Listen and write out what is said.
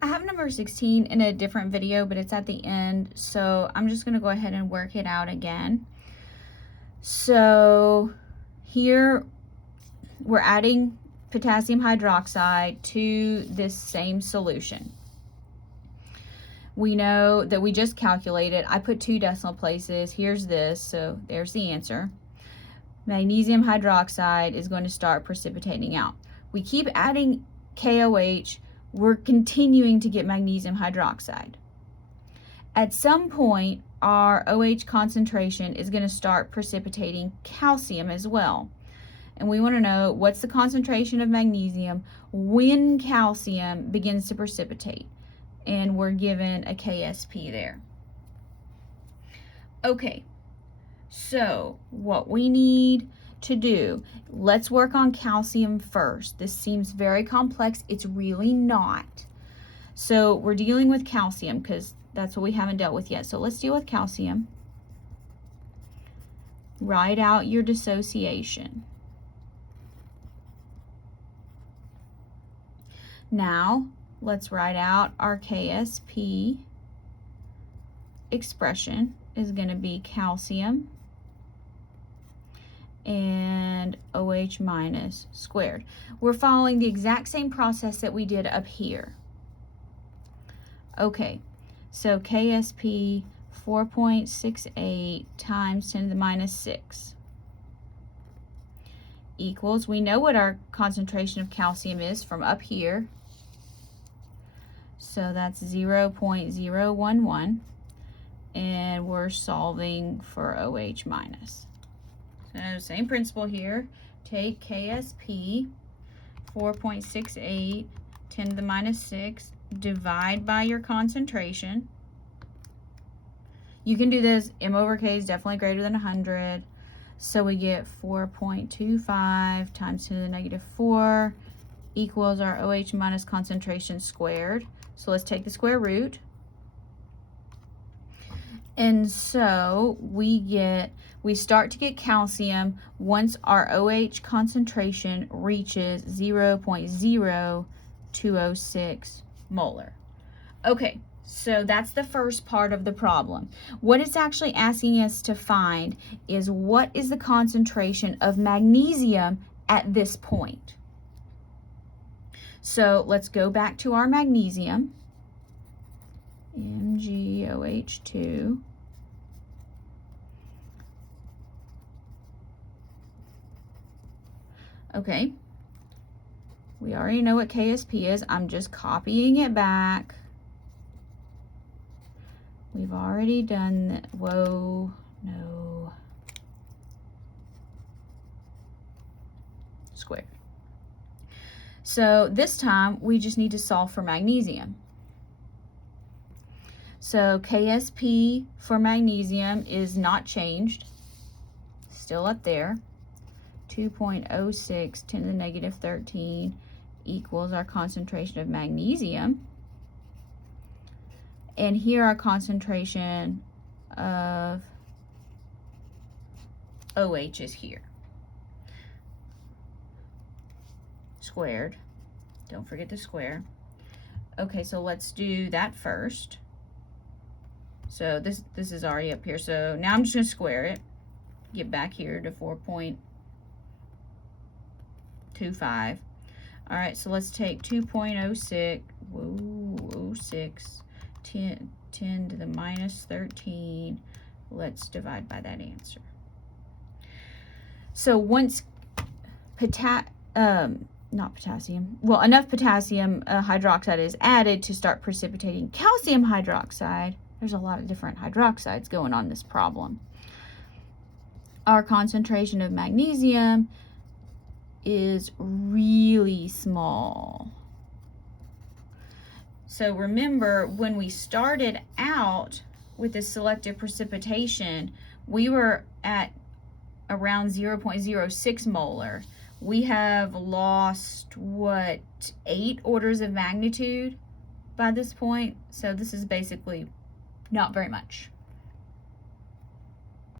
I have number 16 in a different video, but it's at the end, so I'm just going to go ahead and work it out again. So here we're adding potassium hydroxide to this same solution. We know that we just calculated. I put 2 decimal places. Here's this, so there's the answer. Magnesium hydroxide is going to start precipitating out. We keep adding KOH. We're continuing to get magnesium hydroxide. At some point, our OH concentration is going to start precipitating calcium as well. And we want to know what's the concentration of magnesium when calcium begins to precipitate. And we're given a KSP there. Okay, so what we need to do, let's work on calcium first. This seems very complex. It's really not. So we're dealing with calcium because that's what we haven't dealt with yet. So let's deal with calcium. Write out your dissociation. Now, let's write out our KSP expression is going to be calcium and OH minus squared. We're following the exact same process that we did up here. Okay, so KSP 4.68 times 10 to the minus 6 equals, we know what our concentration of calcium is from up here. So that's 0.011, and we're solving for OH minus. So same principle here. Take KSP 4.68, 10 to the minus 6, divide by your concentration. You can do this, M over K is definitely greater than 100. So we get 4.25 times 10 to the negative 4 equals our OH minus concentration squared. So let's take the square root. And so we start to get calcium once our OH concentration reaches 0.0206 molar. Okay, so that's the first part of the problem. What it's actually asking us to find is what is the concentration of magnesium at this point. So let's go back to our magnesium, MgOH2. Okay, we already know what KSP is. I'm just copying it back. We've already done that. Whoa, no. Squared. So this time we just need to solve for magnesium. So KSP for magnesium is not changed, still up there. 2.06 10 to the negative 13 equals our concentration of magnesium. And here our concentration of OH is here. Squared. Don't forget the square. Okay, so let's do that first. So this is already up here. So now I'm just going to square it. Get back here to 4.25. All right, so let's take 2.06, 10 to the minus 13. Let's divide by that answer. So once enough potassium hydroxide is added to start precipitating calcium hydroxide, there's a lot of different hydroxides going on in this problem. Our concentration of magnesium is really small. So remember, when we started out with the selective precipitation, we were at around 0.06 molar. We have lost, what, 8 orders of magnitude by this point? So this is basically not very much.